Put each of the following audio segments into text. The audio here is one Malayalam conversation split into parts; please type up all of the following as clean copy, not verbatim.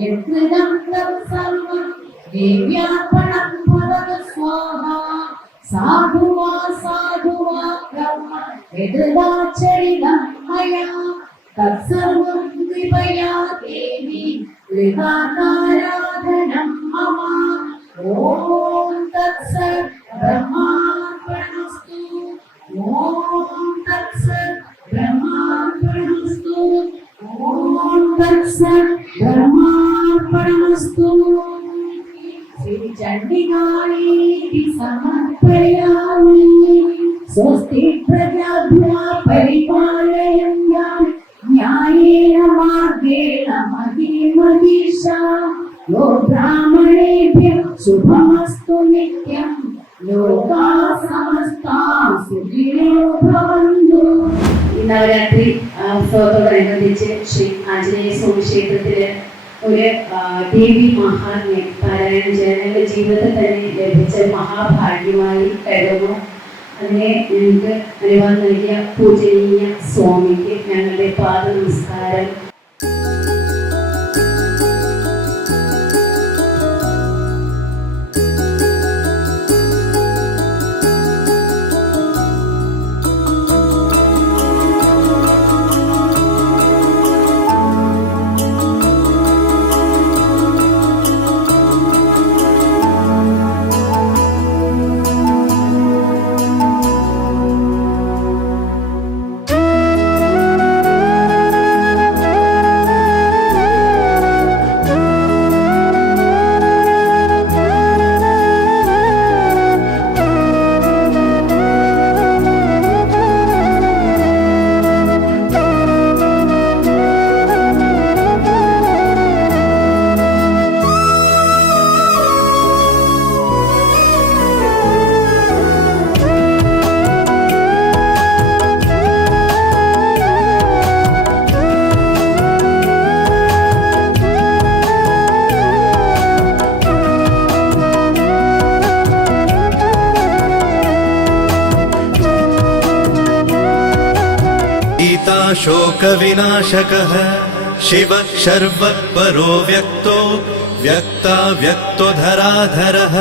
यत्कृतं तत्सर्वं देव्यार्पणं भवतु स्वाहा। साधु वा कर्म यदुदाचरितं मया तत्सर्वं कृपया देवी कृपाराधनं मम। ॐ तत्सत् ब्रह्मार्पणमस्तु। ॐ तत्सत् ब्रह्मार्पणमस्तु। ॐ तत्सत् ब्रह्मार्पणमस्तु। श्रीचण्डिकायै समर्पयामि। स्वस्ति प्रजाभ्यः परिपालयन्तां न्यायेन मार्गेण महीमहीषा। यो ब्राह्मणेभ्यः शुभमस्तु नित्यं। लोकाः समस्ताः सुखिनो भवन्तु। നവരാത്രി ഉത്സവത്തോടനുബന്ധിച്ച് ശ്രീ ആഞ്ജനേയ സ്വാമി ക്ഷേത്രത്തില് ഒരു ദേവി മഹാത്മ്യം പാരായണം ചെയ്യാൻ ഞങ്ങളുടെ ജീവിതത്തിൽ തന്നെ ലഭിച്ച മഹാഭാഗ്യമായി കരുതുന്നു. അതിനെ ഞങ്ങൾക്ക് അനുവാദം നൽകിയ പൂജനീയ സ്വാമിക്ക് ഞങ്ങളുടെ പാദ നമസ്കാരം. शोकविनाशकः शिवः शर्वः व्यक्तो व्यक्तो धराधरः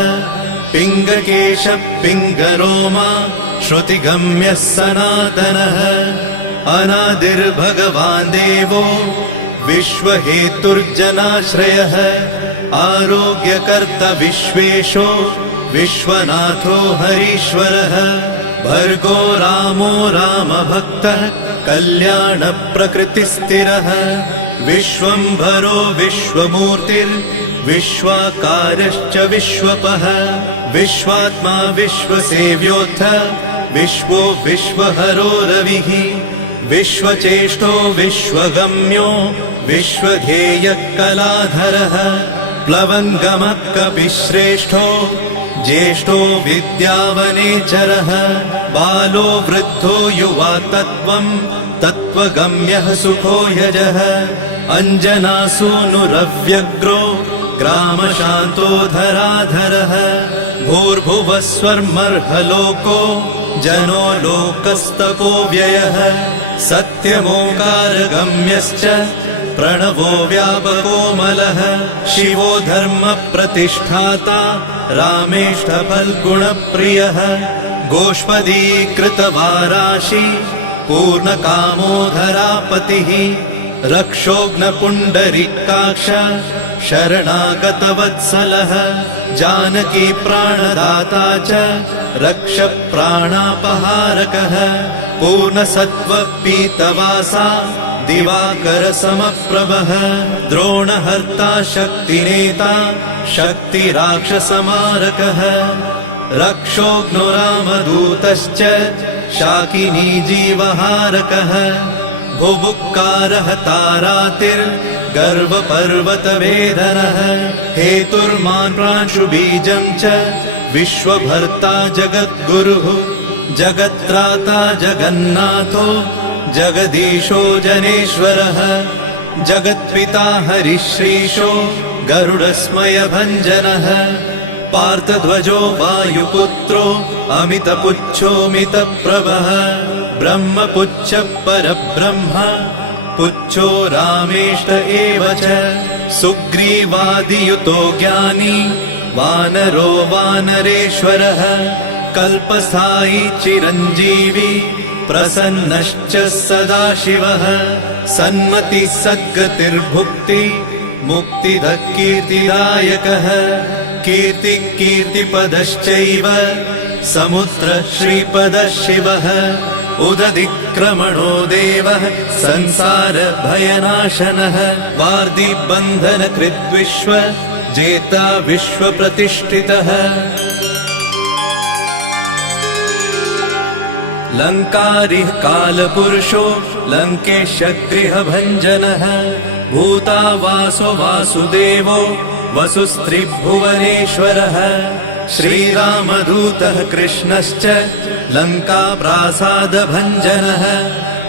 पिङ्गकेशः पिङ्गरोमा श्रुतिगम्यः सनातनः अनादिर्भगवान् देवो विश्वहेतुर्जनाश्रयः आरोग्यकर्ता विश्वेशो विश्वनाथो हरीश्वरः भर्गो रामो रामभक्तः कल्याण प्रकृतिस्थिरः विश्वम्भरो विश्वमूर्तिर्विश्वाकारश्च विश्वपः विश्वात्मा विश्वसेव्योऽथ विश्वो विश्वहरो रविः विश्वचेष्टो विश्वगम्यो विश्वध्येयः कलाधरः प्लवङ्गमः कपिश्रेष्ठो ज्येष्ठो विद्यावनेचरः बालो वृद्धो युवा तत्त्वगम्यः सुखो यजः अञ्जनासूनुरव्यग्रो ग्रामशान्तो धराधरः भूर्भुवः स्वर्मर्हलोको जनो लोकस्तपो व्ययः सत्यमोकारगम्यश्च प्रणवो व्यापकोमलः शिवो धर्मप्रतिष्ठाता रामेष्ठफल्गुणप्रियः गोष्पदीकृतवाराशि पूर्णकामोधरापतिः रक्षोघ्नपुण्डरीकाक्ष शरणागतवत्सलः जानकी प्राणदाता च रक्षप्राणापहारकः पूर्णसत्त्वपीतवासा दिवाकरसमप्रभः द्रोणहर्ता शक्तिनेता शक्तिराक्षसमारकः रक्षोघ्नो रामदूतश्च शाकिनी जीवहारकः भुभुक्कारः तारातिर्गर्वपर्वतवेदनः हेतुर्मान् प्रांशुबीजं च विश्वभर्ता जगद्गुरुः जगत्त्राता जगन्नाथो जगदीशो जनेश्वरः जगत्पिता हरिश्रीशो गरुडस्मयभञ्जनः पार्थध्वजो वायुपुत्रो अमितपुच्छोमितप्रभः ब्रह्मपुच्छ परब्रह्म पुच्छो रामेष्ट एव च सुग्रीवादियुतो ज्ञानी वानरो वानरेश्वरः कल्पस्थायी चिरञ्जीवी प्रसन्नश्च सदाशिवः सन्मतिः सद्गतिर्भुक्ति मुक्तिदः कीर्तिदायकः कीर्तिः कीर्तिपदश्चैव समुद्र श्रीपदः शिवः उदधिक्रमणो देवः संसार भयनाशनः वार्धिबन्धनकृद्विश्व जेता विश्वप्रतिष्ठितः लङ्कारिः कालपुरुषो लङ्केशगृहभञ्जनः भूतावासो वासुदेवो वसुस्त्रिभुवनेश्वरः श्रीरामदूतः कृष्णश्च लङ्काप्रासादभञ्जनः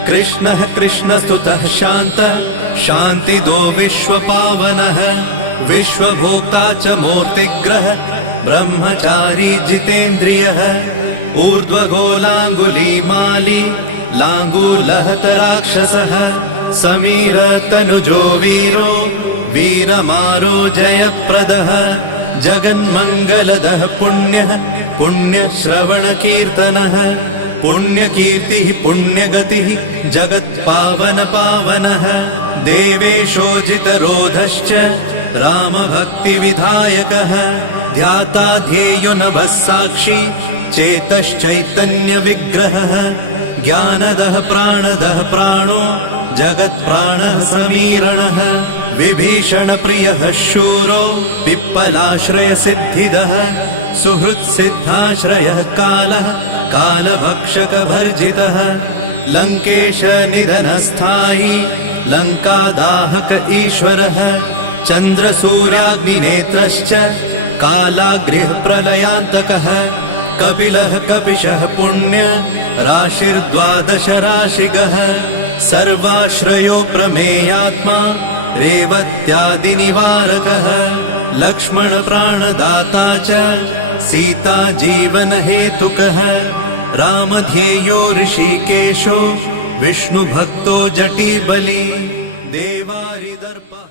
कृष्णः कृष्णस्तुतः शान्तः शान्तिदो विश्वपावनः विश्वभोक्ता च मूर्तिग्रह ब्रह्मचारी जितेन्द्रियः ऊर्ध्वगोलाङ्गुलीमाली लाङ्गूलहतराक्षसः समीरतनुजो वीरो वीरमारो जयप्रदः जगन्मङ्गलदः पुण्यः पुण्यश्रवणकीर्तनः पुण्यकीर्तिः पुण्यगतिः जगत्पावनपावनः देवेशोजितरोधश्च रामभक्तिविधायकः ध्याता ध्येयो नभः साक्षी चेतश्चैतन्यविग्रहः ज्ञानदः प्राणदः प्राणो जगत्प्राणः समीरणः विभीषणप्रियः शूरो पिप्पलाश्रयसिद्धिदः सुहृत्सिद्धाश्रयः कालः कालभक्षकभर्जितः लङ्केशनिधनस्थायी लङ्कादाहक ईश्वरः चन्द्रसूर्याग्निनेत्रश्च कालाग्निप्रलयान्तकः कपिलः कपिशः पुण्य राशिर्द्वादश राशिगः सर्वाश्रयो प्रमेयात्मा रेवत्यादिनिवारकः लक्ष्मण प्राणदाता च सीता जीवनहेतुकः रामध्येयो ऋषिकेशो विष्णुभक्तो जटिबली देवारिदर्पः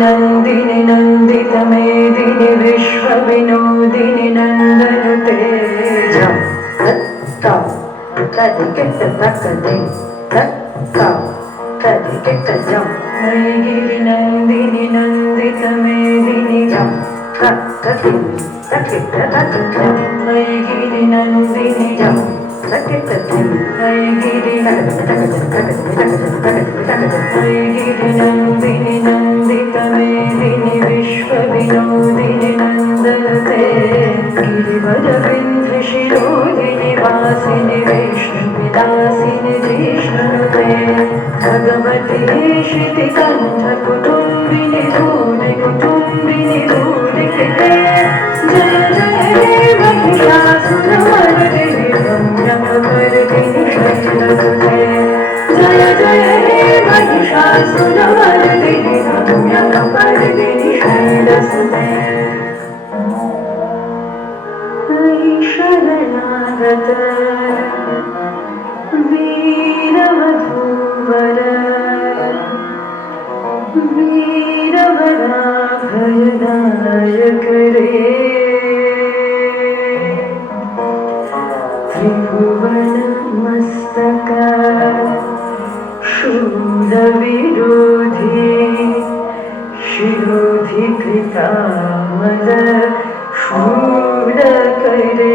नंदिनी नंदित मेदिनी विश्व विनोदिनी नंदनुते तदिकिट तकदे तदिकिट जम गिरि नंदिनी नंदित मेदिनी തത്തതിം തക്കിത്തതത്തം വൈകിരി നന്ദിനി ജം തക്കിത്തതിം വൈകിരി വൈകിരി നന്ദിനി നന്ദിതമേദിനി വിശ്വവിനോദിനി നന്ദനത്തെ ഗിരിവരവിന്ധ്രശിരോദിനി വാസിനി വൈഷ്ണവിലാസിനി ജിഷ്ണുതേ ഭഗവതി ശ്രുതികണ്ഠ കുటుంബിനി ധൂനി കുటుంബിനി ധൂലികൃതേ ജയ ജയ ഹേ महिषासुरमर्दिनि रम्यकपर्दिनि शैलसुते जय जय हे महिषासुरमर्दिनि रम्यकपर्दिनि शैलसुते शरणागत वीरवधूवर वीरवराभयदायक रे त्रिभुवन मस्तक शूलविरोधी शिरोधि कृतामद शूलकरे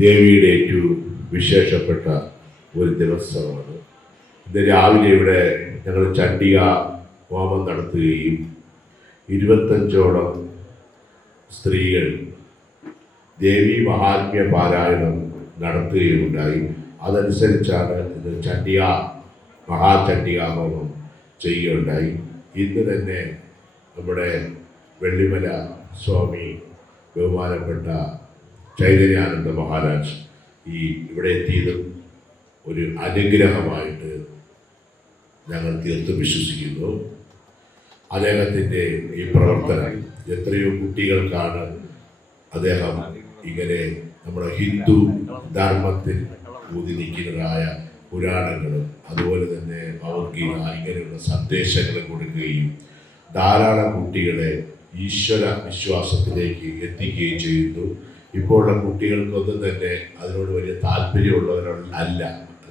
ദേവിയുടെ ഏറ്റവും വിശേഷപ്പെട്ട ഒരു ദിവസമാണ്. ഇന്ന് രാവിലെ ഇവിടെ ഞങ്ങൾ ചണ്ഡിക ഹോമം നടത്തുകയും 25ഓളം സ്ത്രീകൾ ദേവി മഹാത്മ്യ പാരായണം നടത്തുകയുണ്ടായി. അതനുസരിച്ചാണ് ഇന്ന് മഹാചണ്ഡിക ഹോമം ചെയ്യുകയുണ്ടായി. ഇന്ന് തന്നെ നമ്മുടെ വെള്ളിമല സ്വാമി ബഹുമാനപ്പെട്ട ചൈതന്യാനന്ദ മഹാരാജ് ഇവിടെ എത്തിയതും ഒരു അനുഗ്രഹമായിട്ട് ഞങ്ങൾ തീർത്തും വിശ്വസിക്കുന്നു. അദ്ദേഹത്തിൻ്റെ ഈ പ്രവർത്തനം എത്രയോ കുട്ടികൾക്കാണ് അദ്ദേഹം ഇങ്ങനെ നമ്മുടെ ഹിന്ദു ധർമ്മത്തിൽ ഊതി നിൽക്കുന്നതായ പുരാണങ്ങളും അതുപോലെ തന്നെ ഭഗവത്ഗീത ഇങ്ങനെയുള്ള സന്ദേശങ്ങൾ കൊടുക്കുകയും ധാരാളം കുട്ടികളെ ഈശ്വര വിശ്വാസത്തിലേക്ക് എത്തിക്കുകയും ചെയ്യുന്നു. ഇപ്പോഴുള്ള കുട്ടികൾക്കൊന്നും തന്നെ അതിനോട് വലിയ താല്പര്യമുള്ളവരല്ല.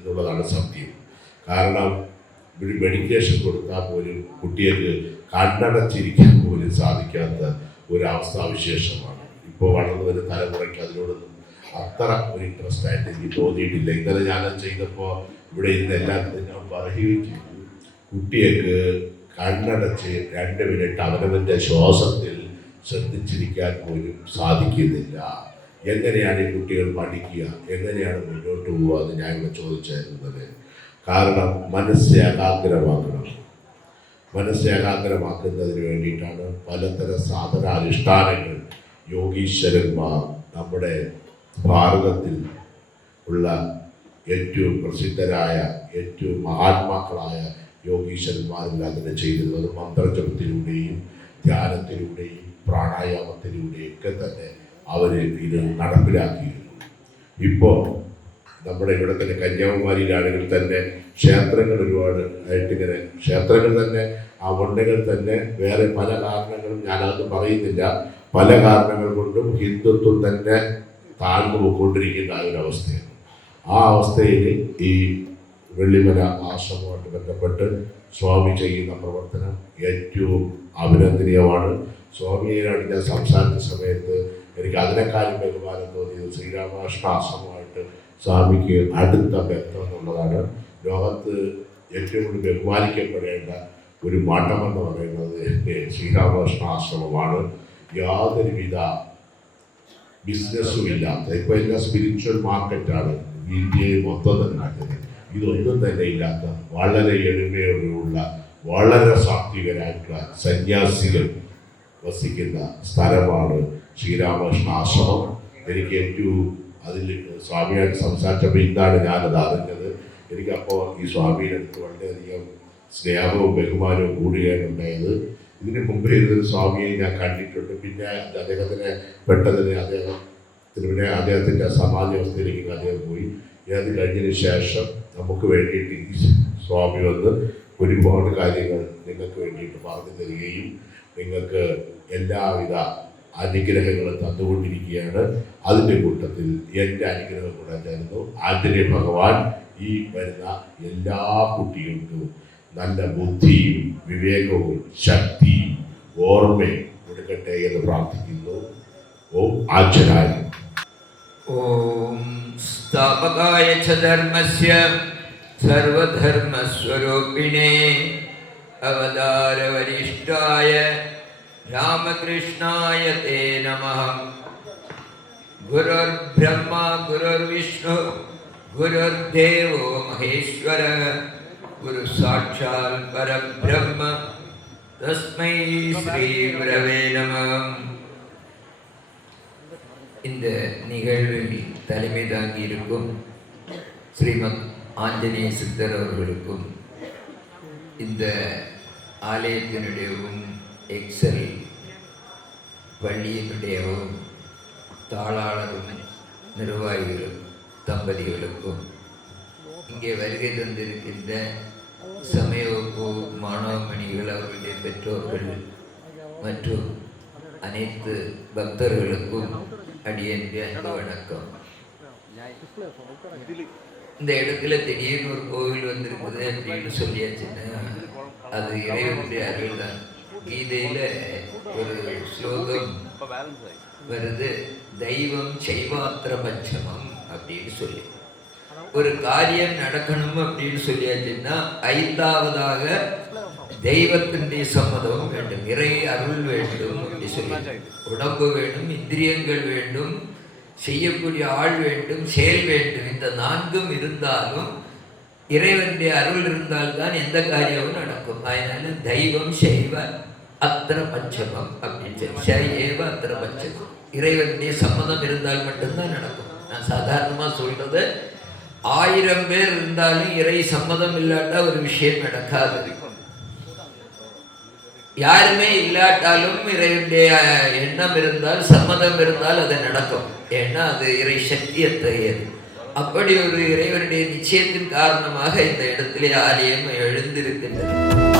എന്നുള്ളതാണ് സത്യം. കാരണം ഒരു മെഡിക്കേഷൻ കൊടുത്താൽ പോലും കുട്ടികൾക്ക് കണ്ണടച്ചിരിക്കാൻ പോലും സാധിക്കാത്ത ഒരവസ്ഥാവിശേഷമാണ്. ഇപ്പോൾ വളർന്നു വരുന്ന തലമുറയ്ക്ക് അതിനോടൊന്നും അത്ര ഒരു ഇൻട്രസ്റ്റ് ആയിട്ട് എനിക്ക് തോന്നിയിട്ടില്ല. ഇന്നലെ ഞാനത് ചെയ്തപ്പോൾ ഇവിടെ ഇരുന്ന് എല്ലാത്തിനും ഞാൻ പറയുകയും ചെയ്തു, കുട്ടികൾക്ക് കണ്ണടച്ച് 2 മിനിറ്റ് അവനവൻ്റെ ശ്വാസത്തിൽ ശ്രദ്ധിച്ചിരിക്കാൻ പോലും സാധിക്കുന്നില്ല. എങ്ങനെയാണ് ഈ കുട്ടികൾ പഠിക്കുക, എങ്ങനെയാണ് മുന്നോട്ട് പോവുക എന്ന് ഞാൻ ഇവിടെ ചോദിച്ചായിരുന്നത്. കാരണം മനസ്സ് ഏകാഗ്രമാക്കണം. മനസ്സ് ഏകാഗ്രമാക്കുന്നതിന് വേണ്ടിയിട്ടാണ് പലതരം സാധനാനുഷ്ഠാനങ്ങൾ യോഗീശ്വരന്മാർ നമ്മുടെ ഭാരതത്തിൽ ഉള്ള ഏറ്റവും പ്രസിദ്ധരായ ഏറ്റവും മഹാത്മാക്കളായ യോഗീശ്വരന്മാരെല്ലാം തന്നെ ചെയ്തിരുന്നത് മന്ത്രജപത്തിലൂടെയും ധ്യാനത്തിലൂടെയും പ്രാണായാമത്തിലൂടെയും ഒക്കെ തന്നെ അവർ ഇത് നടപ്പിലാക്കിയിരുന്നു. ഇപ്പോൾ നമ്മുടെ ഇവിടെ തന്നെ കന്യാകുമാരിയിലാണെങ്കിൽ തന്നെ ക്ഷേത്രങ്ങൾ ഒരുപാട് ആയിട്ടിങ്ങനെ ക്ഷേത്രങ്ങൾ തന്നെ ഉണ്ടെങ്കിൽ തന്നെ വേറെ പല കാരണങ്ങളും ഞാനതൊന്നും പറയുന്നില്ല, പല കാരണങ്ങൾ കൊണ്ടും ഹിന്ദുത്വം തന്നെ താഴ്ന്നു പോയിക്കൊണ്ടിരിക്കുന്ന ഒരവസ്ഥയാണ്. ആ അവസ്ഥയിൽ ഈ വെള്ളിമല ആശ്രമവുമായിട്ട് ബന്ധപ്പെട്ട് സ്വാമി ചെയ്യുന്ന പ്രവർത്തനം ഏറ്റവും അഭിനന്ദനീയമാണ്. സ്വാമിയോട് ഞാൻ സംസാരിച്ച സമയത്ത് എനിക്ക് അതിനേക്കാളും ബഹുമാനം തോന്നിയത് ശ്രീരാമകൃഷ്ണ ആശ്രമമായിട്ട് സ്വാമിക്ക് അടുത്ത ബന്ധം എന്നുള്ളതാണ്. ലോകത്ത് ഏറ്റവും കൂടുതൽ ബഹുമാനിക്കപ്പെടേണ്ട ഒരു മഠമെന്ന് പറയുന്നത് ശ്രീരാമകൃഷ്ണ ആശ്രമമാണ്. യാതൊരുവിധ ബിസിനസ്സും ഇല്ലാത്ത, ഇപ്പോൾ എല്ലാം സ്പിരിച്വൽ മാർക്കറ്റാണ് ഇന്ത്യയിൽ മൊത്തം നടക്കുന്നത്. ഇതൊന്നും തന്നെ ഇല്ലാത്ത വളരെ എളിമയോടുള്ള വളരെ സാത്വികരായിട്ടുള്ള സന്യാസികൾ വസിക്കുന്ന സ്ഥലമാണ് ശ്രീരാമകൃഷ്ണ ആശ്രമം. എനിക്ക് ഏറ്റവും അതിൽ സ്വാമിയായിട്ട് സംസാരിച്ചപ്പോൾ ഇന്നാണ് ഞാനത് അറിഞ്ഞത്. എനിക്കപ്പോൾ ഈ സ്വാമിയുടെ അടുത്ത് വളരെയധികം സ്നേഹവും ബഹുമാനവും കൂടുകയാണ് ഉണ്ടായത്. ഇതിന് മുമ്പേ ഇരുന്നൊരു സ്വാമിയെ ഞാൻ കണ്ടിട്ടുണ്ട്. പിന്നെ അദ്ദേഹത്തിനെ പെട്ടെന്ന് അദ്ദേഹത്തിൻ്റെ സമാധിവസ്ഥയിലേക്ക് അദ്ദേഹം പോയി. അത് കഴിഞ്ഞതിന് ശേഷം നമുക്ക് വേണ്ടിയിട്ട് ഈ സ്വാമി വന്ന് ഒരുപാട് കാര്യങ്ങൾ നിങ്ങൾക്ക് വേണ്ടിയിട്ട് പറഞ്ഞു തരികയും നിങ്ങൾക്ക് എല്ലാവിധ അനുഗ്രഹങ്ങളും തന്നുകൊണ്ടിരിക്കുകയാണ്. അതിൻ്റെ കൂട്ടത്തിൽ എൻ്റെ അനുഗ്രഹം കൂടെ തരുന്നു. ആഞ്ജനേയ ഭഗവാൻ ഈ വരുന്ന എല്ലാ കുട്ടികൾക്കും നല്ല ബുദ്ധിയും വിവേകവും ശക്തിയും ഓർമ്മയും കൊടുക്കട്ടെ എന്ന് പ്രാർത്ഥിക്കുന്നു. ഓം ആഞ്ജനായ. ഓം സ്ഥാപകായ ച ധർമ്മസ്യ സർവധർമ്മസ്വരൂപിണേ അവതാരവരിഷ്ഠായ രാമകൃഷ്ണായ തേ നമഃ. ഗുരുർബ്രഹ്മ ഗുരുർവിഷ്ണു ഗുരുർദേവോ മഹേശ്വര ഗുരു സാക്ഷാൽ പരബ്രഹ്മ തസ്മൈ ஸ்ரீ குரவே நமः. இந்த நிகழ்வில் தலைமை தாங்கியிருக்கும் ஸ்ரீமத் ஆஞ்சநேய சித்தர் அவர்களுக்கும் இந்த ஆலயத்தினுடையவும் எக்ஸல் பள்ளியினுடையவும் தாளாளரும் நிர்வாகிகளும் தம்பதிகளுக்கும் இங்கே வருகை தந்திருக்கின்ற சமய வகுப்பு மாணவமணிகள் அவர்களுடைய பெற்றோர்கள் மற்றும் அனைத்து பக்தர்களுக்கும் அடியேனுடைய அன்பு வணக்கம். இந்த இடத்துல திடீர்னு ஒரு கோவில் வந்திருக்குது அப்படின்னு சொல்லியாச்சுன்னா அது இறைவனுடைய அருள் தான். கீதையில ஒரு ஸ்லோகம் வருது, தெய்வம் செய்வாத்திர பட்சமம் அப்படின்னு சொல்லி. ஒரு காரியம் நடக்கணும் அப்படின்னு சொல்லியாச்சுன்னா 5வதாக தெய்வத்தினுடைய சம்மதம் வேண்டும், இறை அருள் வேண்டும் அப்படி சொல்லி. உடம்பு வேண்டும், இந்திரியங்கள் வேண்டும், செய்யக்கூடிய ஆள் வேண்டும், செயல் வேண்டும். இந்த 4ம் இருந்தாலும் இறைவனுடைய அருள் இருந்தால்தான் எந்த காரியமும் நடக்கும். அதனால தெய்வம் செய்வ அத்திர பட்சமம் அப்படின்னு சொல்லி, சரியேவ அத்திர பட்சமம், இறைவனுடைய சம்மதம் இருந்தால் மட்டும்தான் நடக்கும். நான் சாதாரணமாக சொல்றது, 1000 பேர் இருந்தாலும் இறை சம்மதம் இல்லாட்டா ஒரு விஷயம் நடக்காது. யாருமே இல்லாட்டாலும் இறைவனுடைய எண்ணம் இருந்தால் சம்மதம் இருந்தால் அது நடக்கும். ஏன்னா அது இறை சக்தியத்தையது. அப்படி ஒரு இறைவனுடைய நிச்சயத்தின் காரணமாக இந்த இடத்திலே ஆலயம் எழுந்திருக்கின்றது.